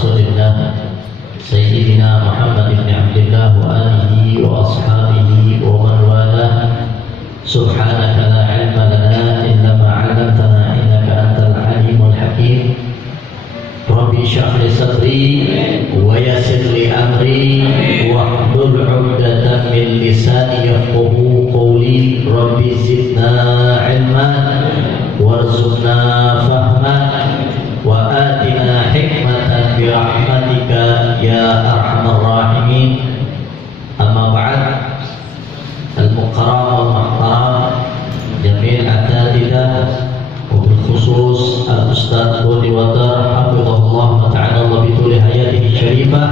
رسول الله سيدنا محمد بن عبد الله وآله وأصحابه ومن والاه. سبحانك لا علم لنا إلا ما علمتنا إنك أنت العليم الحكيم. ربي اشرح لي صدري ويسر لي أمري واحلل عقدة من لساني يفقهوا قولي. ربي زدنا علما وارزقنا فهما وآتنا حكمة برحمتك يا أرحم الراحمين. أما بعد، المكرم والمحترم جميع الأساتذة وبالخصوص الأستاذ بودي وتر حفظه الله تعالى بطول حياته الشريفة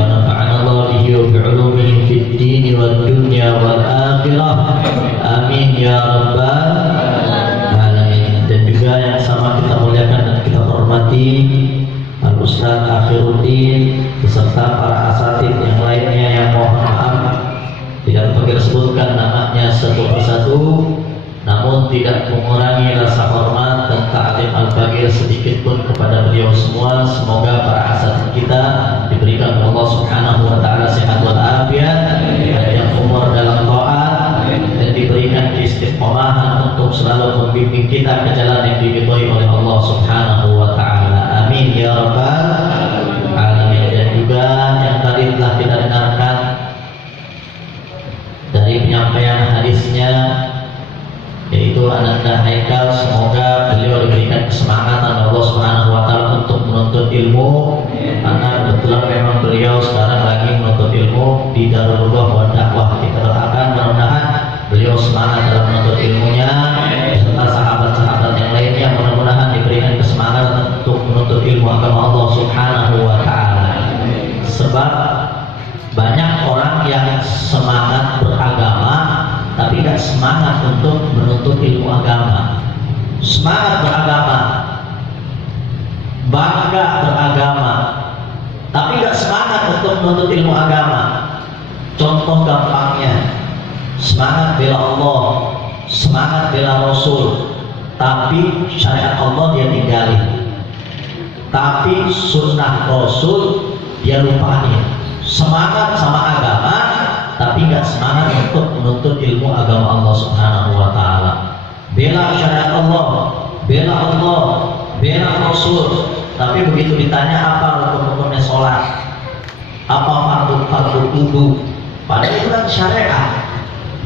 ونفعنا الله به وبعلومه في الدين والدنيا والآخرة. Amin ya rabbal alamin. Dan juga yang sama kita muliakan dan kita hormati Al-Ustaz Akhiruddin beserta para asatid yang lainnya yang mohon maaf tidak dapat disebutkan namanya satu persatu, namun tidak mengurangi rasa hormat dan ta'zim al-bagir sedikit pun kepada beliau semua. Semoga para asatid kita diberikan Allah Subhanahu wa taala sehat wal afiat, panjang umur dalam taat, dan diberikan istiqomahan untuk selalu membimbing kita ke jalan yang diridhoi oleh Allah Subhanahu wa taala. Amin ya rabbal alamin. Dan juga yang tadi telah kita dengarkan dari penyampaian hadisnya, yaitu Ananda Haikal, semoga beliau diberikan kesemangatan Allah Subhanahu wa taala untuk menuntut ilmu, karena kebetulan memang beliau sekarang lagi menuntut ilmu di Darul Uluum wa Dakwah. Kita doakan mudah-mudahan beliau semangat dalam menuntut ilmunya beserta sahabat-sahabat yang lainnya, mudah-mudahan diberikan kesemangatan untuk menuntut ilmu agama Allah Subhanahu wa taala. Sebab banyak orang yang semangat beragama tapi gak semangat untuk menuntut ilmu agama. Semangat beragama, bangga beragama, tapi gak semangat untuk menuntut ilmu agama. Contoh gampangnya, semangat bela Allah, semangat bela Rasul, tapi syariat Allah dia tinggalin, tapi sunnah Rasul dia lupain. Semangat sama agama tapi nggak semangat untuk menuntut ilmu agama Allah Subhanahu wa taala. Bela syariat Allah, bela Allah, bela Rasul, tapi begitu ditanya apa rukun-rukunnya sholat, apa fardu wudu, padahal itu kan syariat.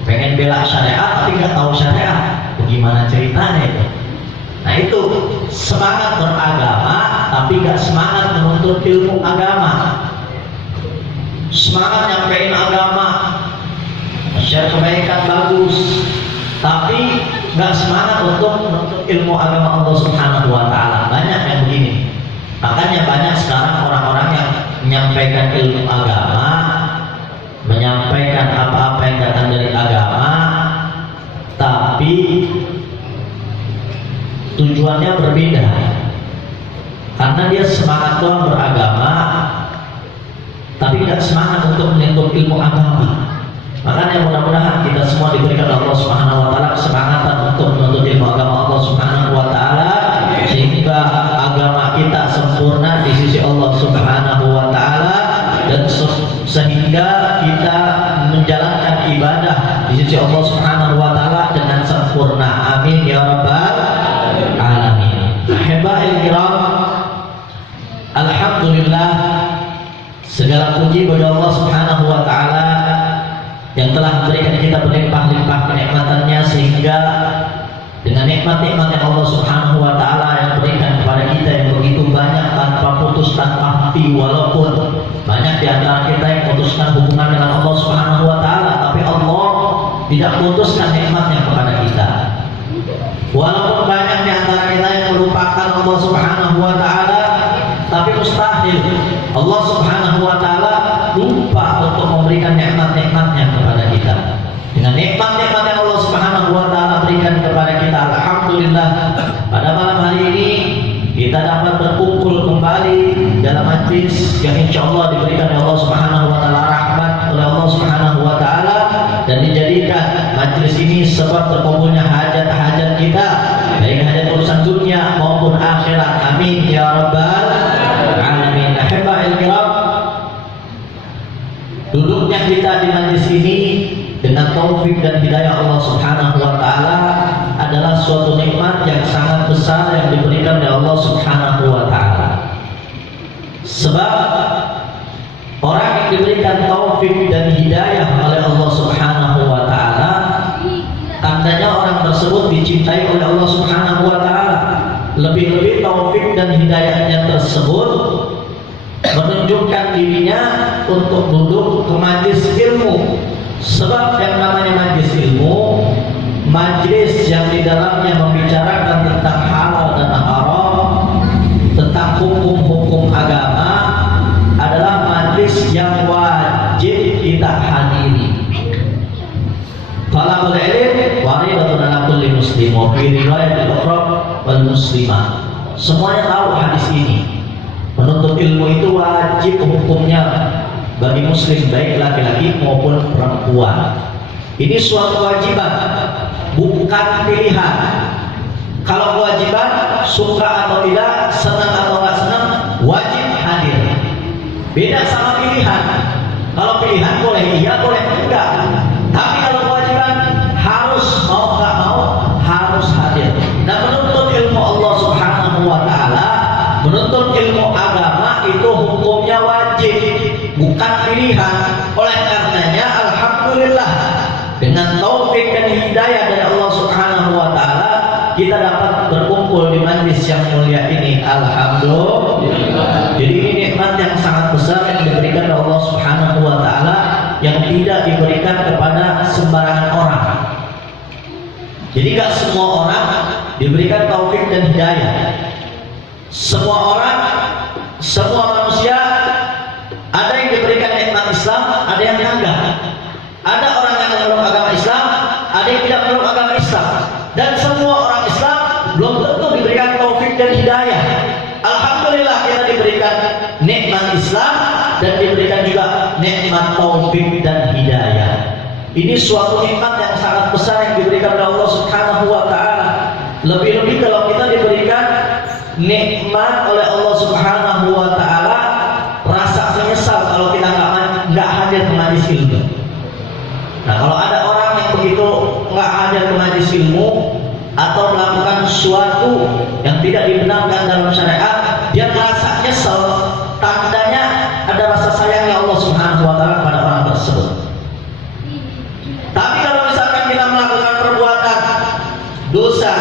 Pengen bela syariat tapi nggak tahu syariat, bagaimana ceritanya itu? Nah itu semangat beragama tapi nggak semangat menuntut ilmu agama. Semangat nyampein agama, share kebaikan bagus, tapi nggak semangat untuk menuntut ilmu agama Allah Subhanahu wa taala. Banyak yang begini. Makanya banyak sekarang orang-orang yang menyampaikan ilmu agama, menyampaikan apa-apa yang datang dari agama, tapi tujuannya berbeda. Karena dia semangat doang beragama, tapi tidak semangat untuk menuntut ilmu agama. Makanya mudah-mudahan kita semua diberikan Allah Subhanahu wa taala kesemangatan untuk menuntut ilmu agama Allah Subhanahu wa taala, sehingga agama kita sempurna di sisi Allah Subhanahu wa taala, dan sehingga kita menjalankan ibadah di sisi Allah Subhanahu wa taala dengan sempurna. Amin ya rabbal alamin. Ahibahil kiram, alhamdulillah, segala puji bagi Allah Subhanahu wa taala yang telah memberikan kita berlimpah-limpah kenikmatannya, sehingga dengan nikmat-nikmat yang Allah Subhanahu wa taala yang berikan kepada kita yang begitu banyak tanpa putus tanpa henti, walaupun banyak di antara kita yang memutuskan hubungan dengan Allah Subhanahu wa taala, tapi Allah tidak memutuskan nikmatnya kepada kita. Walaupun banyak di antara kita yang melupakan Allah Subhanahu wa taala, tapi mustahil Allah Subhanahu wa taala lupa untuk memberikan nikmat-nikmatnya kepada kita. Dengan nikmat-nikmat yang Allah Subhanahu wa taala berikan kepada kita, alhamdulillah, pada malam hari ini kita dapat berkumpul kembali dalam majlis yang insyaallah diberikan oleh Allah Subhanahu wa taala rahmat oleh Allah Subhanahu wa taala, dan dijadikan majlis ini sebab terkumpulnya hajat-hajat kita, baik hajat urusan dunia maupun akhirat. Amin ya rabbal alamin. kita di majlis ini dengan taufik dan hidayah Allah Subhanahu wa taala adalah suatu nikmat yang sangat besar yang diberikan oleh Allah Subhanahu wa taala. Sebab orang yang diberikan taufik dan hidayah oleh Allah Subhanahu wa taala, tandanya orang tersebut dicintai oleh Allah Subhanahu wa taala. Lebih-lebih taufik dan hidayahnya tersebut menunjukkan dirinya untuk duduk ke majlis ilmu. Sebab yang namanya majlis ilmu, majlis yang di dalamnya membicarakan tentang halal dan haram, tentang hukum-hukum agama, adalah majlis yang wajib kita hadiri. Talabul ilm waridatun ala kulli muslim wa fi riwayat al-ukhra wal muslimah. Semuanya tahu hadis ini. Menuntut ilmu itu wajib hukumnya bagi muslim, baik laki-laki maupun perempuan. Ini suatu kewajiban, bukan pilihan. Kalau kewajiban, suka atau tidak, senang atau tidak senang, wajib hadir. Beda sama pilihan. Kalau pilihan boleh iya, boleh enggak. Tapi kalau kewajiban, harus mau nggak mau harus hadir. Dan menuntut ilmu Allah Subhanahu wa taala, menuntut ilmu agama itu hukumnya wajib, bukan pilihan. Oleh karenanya alhamdulillah, dengan taufik dan hidayah dari Allah Subhanahu wa taala, kita dapat berkumpul di majlis yang mulia ini. Alhamdulillah. Jadi ini nikmat yang sangat besar yang diberikan oleh Allah Subhanahu wa taala, yang tidak diberikan kepada sembarangan orang. Jadi gak semua orang diberikan taufik dan hidayah. Semua orang, semua manusia, ada yang diberikan nikmat Islam, ada yang enggak. Ada orang yang memeluk agama Islam, ada yang tidak memeluk agama Islam. Dan semua orang Islam belum tentu diberikan taufik dan hidayah. Alhamdulillah kita diberikan nikmat Islam dan diberikan juga nikmat taufik dan hidayah. Ini suatu nikmat yang sangat besar yang diberikan oleh Allah Subhanahu wa taala. Lebih-lebih kalau kita diberikan nikmat oleh Allah Subhanahu wa taala, rasa menyesal kalau kita nggak hadir ke majlis ilmu. Nah, kalau ada orang yang begitu nggak hadir ke majlis ilmu atau melakukan sesuatu yang tidak dibenarkan dalam syariat, dia merasa nyesel. Tandanya ada rasa sayangnya Allah Subhanahu wa taala pada orang tersebut. Tapi kalau misalkan kita melakukan perbuatan dosa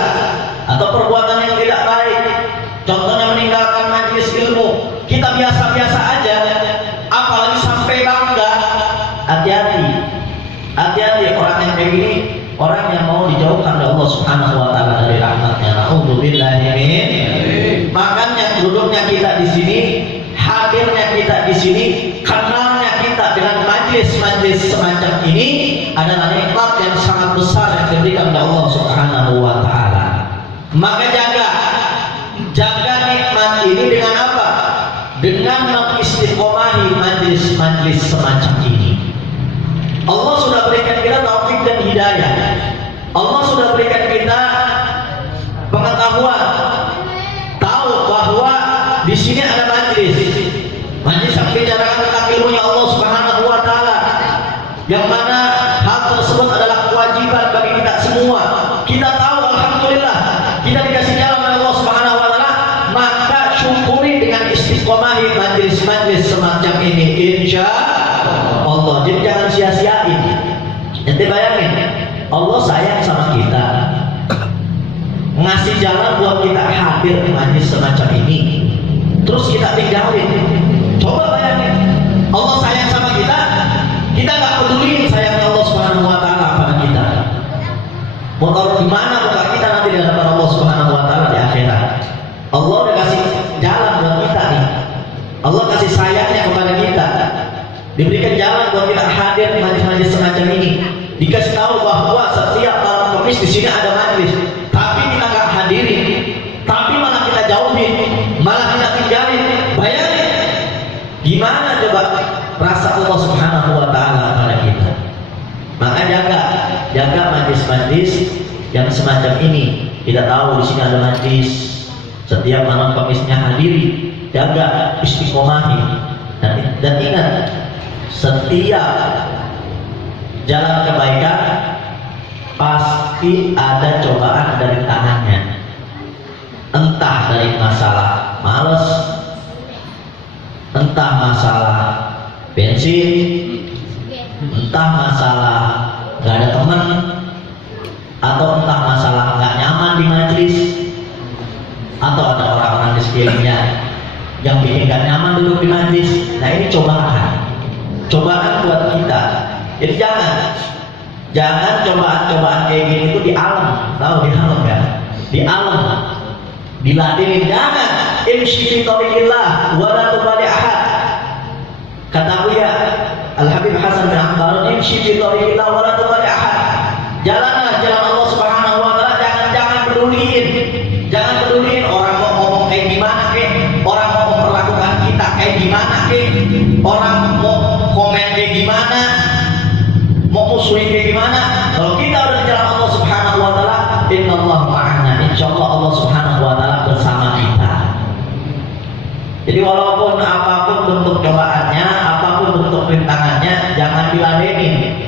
atau perbuatan yang tidak baik, contohnya meninggalkan majlis ilmu, kita biasa-biasa aja, apalagi sampai bangga, hati-hati. Hati-hati orang yang kayak gini, orang yang mau dijauhkan oleh Allah Subhanahu wa taala dari rahmatnya. Nauzubillahi min. Makanya duduknya kita di sini, hadirnya kita di sini, kenalnya kita dengan majlis-majlis semacam ini adalah nikmat yang sangat besar yang diberikan oleh Allah Subhanahu wa taala. Maka jaga nikmat ini dengan apa? Dengan mengistiqomahi majlis-majlis semacam ini. Allah sudah berikan kita taufik dan hidayah. Allah sudah berikan kita pengetahuan, tahu bahwa di sini ada majlis yang bicarakan tentang ilmunya Allah Subhanahu wa taala, yang mana hal tersebut adalah kewajiban bagi kita semua. Kita tahu alhamdulillah kita dikasih jalan oleh Allah Subhanahu wa taala, maka syukuri dengan istiqomahi majlis-majlis semacam ini, insya Allah. Jadi jangan sia-siain. Nanti bayangin, Allah sayang sama kita, ngasih jalan buat kita hadir di majlis semacam ini, terus kita tinggalin. Coba bayangin, Allah sayang sama kita, kita nggak peduli sayangnya Allah Subhanahu wa taala pada kita. Mau taruh di mana muka kita nanti di hadapan Allah Subhanahu wa taala di akhirat. Allah udah kasih jalan buat kita nih. Allah kasih sayangnya kepada kita. Diberikan jalan buat kita hadir di majlis-majlis semacam ini. Dikasih tahu bahwa setiap malam Kamis di sini ada majlis, tapi kita nggak hadirin, tapi malah kita jauhin, malah kita tinggalin. Bayangin, gimana coba rasa Allah Subhanahu wa taala pada kita. Maka jaga majlis-majlis yang semacam ini. Kita tahu di sini ada majlis, setiap malam Kamisnya hadiri, jaga istiqomahi. Dan ingat, setiap jalan kebaikan pasti ada cobaan dari tangannya. Entah dari masalah males, entah masalah bensin, entah masalah gak ada teman, atau entah masalah gak nyaman di majelis, atau ada orang-orang di sekelilingnya yang bikin gak nyaman duduk di majelis. Nah ini cobaan buat kita. Jadi jangan cobaan-cobaan kayak gini itu di alam, tahu di alam ya, di alam diladenin. Jangan imshi fi tariqillah wa la tubali ahad. Kata Buya Al-Habib Hasan bin Ammar, imshi fi tariqillah wa la tubali ahad. Jalanlah jalan Allah Subhanahu wa taala, jangan peduliin orang mau ngomong kayak gimana kek, orang mau memperlakukan kita kayak gimana kek, orang mau komen kayak gimana, mau musuhin kayak gimana. Kalau kita udah di jalan Allah Subhanahu wa taala, innallaha ma'ana, insyaallah Allah Subhanahu wa taala bersama kita. Jadi walaupun apapun bentuk cobaannya, apapun bentuk rintangannya, jangan diladenin.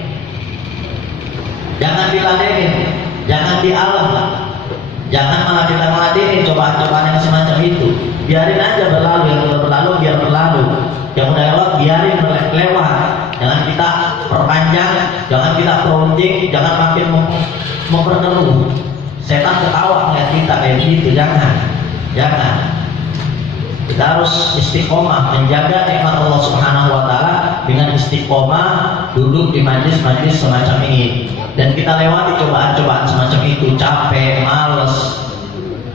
Jangan dialam. Jangan malah kita ngeladenin cobaan-cobaan yang semacam itu. Biarin aja berlalu, yang udah berlalu biar berlalu. Yang udah lewat biarin lewat. Jangan kita perpanjang, jangan kita project, jangan makin memperkeruh. Setan ketawa ngeliat kita kayak gitu, jangan. Kita harus istiqomah menjaga nikmat Allah Subhanahu wa taala dengan istiqomah duduk di majlis-majlis semacam ini. Dan kita lewati cobaan-cobaan semacam itu, capek, males,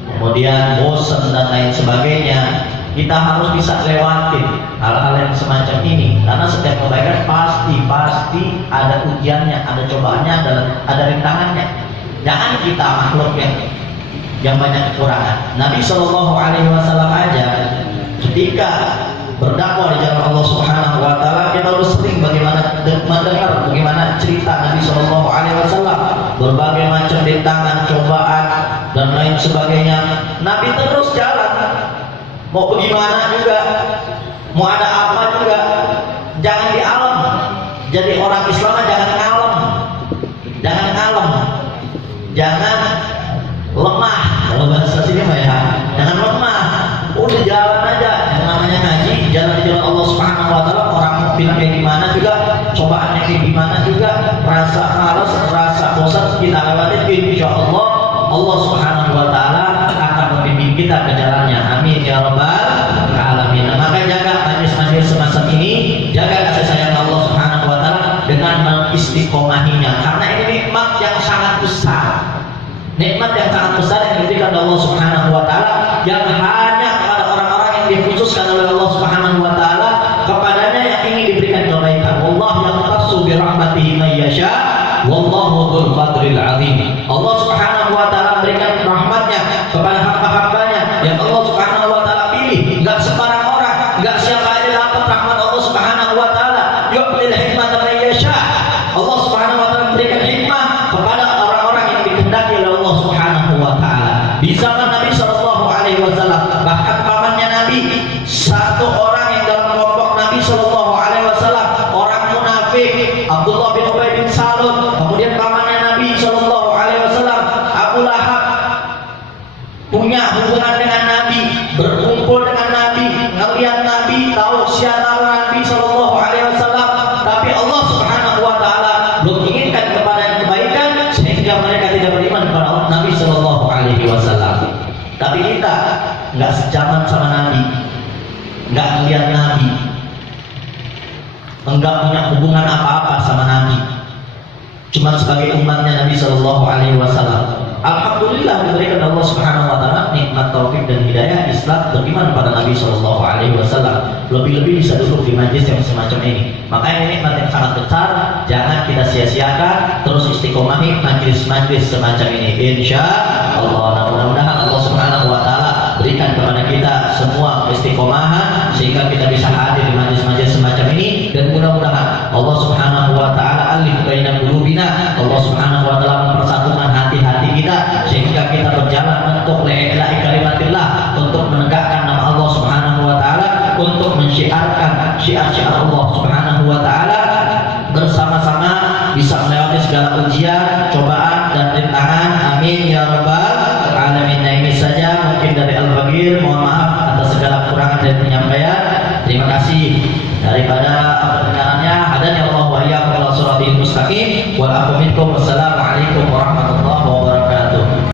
kemudian bosan dan lain sebagainya. Kita harus bisa lewatin hal-hal yang semacam ini, karena setiap kebaikan pasti ada ujiannya, ada cobaannya, ada rintangannya. Jangan kita makhluk yang banyak kekurangan. Nabi Shallallahu Alaihi Wasallam aja ketika berdakwah di jalan Allah Subhanahu Wa Taala, kita harus sering mendengar bagaimana cerita Nabi Shallallahu Alaihi Wasallam, berbagai macam rintangan, cobaan dan lain sebagainya. Nabi terus jalan, mau bagaimana juga, mau ada apa juga, jangan di alam. Jadi orang Islam jangan ngalem, jangan lemah. Kalau bahasa sini mah ya, jangan lemah. Udah jalan aja, yang namanya ngaji, jalan di jalan Allah Subhanahu wa taala. Orang mau bilang kayak gimana juga, cobaannya kayak gimana juga, rasa malas, rasa bosan, kita lewatin, insyaallah Allah Subhanahu wa taala akan membimbing kita ke jalannya. Amin ya rabbal alamin. Maka jaga majlis-majlis semacam ini, jaga kasih sayang Allah Subhanahu wa taala dengan mengistiqomahinya, karena ini nikmat yang sangat besar. Nikmat yang sangat besar yang diberikan oleh Allah Subhanahu wa taala, yang hanya kepada orang-orang yang dikhususkan oleh Allah Subhanahu wa taala, kepadanya yang ingin diberikan kebaikan. Allah yaqtasu bi rahmatihi may yasha, wallahu dzul fadlil azim. Allah Subhanahu wa taala berikan rahmatnya kepada hamba-hambanya yang Allah Subhanahu wa taala pilih. Enggak sembarang orang, enggak siapa aja dapat rahmat Allah Subhanahu wa taala. Yu'til hikmata may yasha. Allah Subhanahu wa taala berikan hikmah kepada orang-orang yang dikehendaki oleh Allah Subhanahu wa taala. Di zaman Nabi Shallallahu Alaihi Wasallam, bahkan pamannya Nabi, satu orang yang dalam kelompok Nabi Shallallahu Alaihi Wasallam, orang munafik, Abdullah bin Ubay bin Salul, kemudian pamannya Nabi Shallallahu Alaihi Wasallam, Abu Lahab, punya hubungan dengan Nabi, berkumpul dengan Nabi, ngelihat Nabi, tahu siapa Nabi Shallallahu Alaihi Wasallam, tapi Allah Subhanahu wa taala belum inginkan kepada yang kebaikan sehingga mereka tidak beriman kepada Nabi Shallallahu Alaihi Wasallam. Tapi kita nggak sejaman sama Nabi, nggak melihat Nabi, enggak punya hubungan apa-apa sama Nabi, cuma sebagai umatnya Nabi Shallallahu Alaihi Wasallam. Alhamdulillah diberikan Allah Subhanahu wa taala nikmat taufik dan hidayah Islam beriman pada Nabi Shallallahu Alaihi Wasallam. Lebih-lebih bisa duduk di majlis yang semacam ini. Maka ini nikmat yang sangat besar, jangan kita sia-siakan, terus istiqomahi majlis-majlis semacam ini. Insya Allah, mudah-mudahan Allah Subhanahu wa taala berikan kepada kita semua istiqomahan sehingga kita bisa hadir di majlis-majlis semacam ini, dan mudah-mudahan Allah Subhanahu wa taala alif baina qulubina, Allah Subhanahu wa taala mempersatukan hati-hati kita sehingga kita berjalan untuk li'ila'i kalimatillah, untuk menegakkan nama Allah Subhanahu wa taala, untuk mensyiarkan syiar-syiar Allah Subhanahu wa taala bersama-sama bisa melewati segala ujian, cobaan dan rintangan. Amin ya rabbal alamin. Nah, ini saja mungkin dari Al-Faqir. Mohon maaf atas segala kekurangan dari penyampaian. Terima kasih daripada pendengarannya. Hadani Allah wa iyyakum ila shiratal mustaqim. Wa aqum minkum. Wassalamualaikum warahmatullahi wabarakatuh.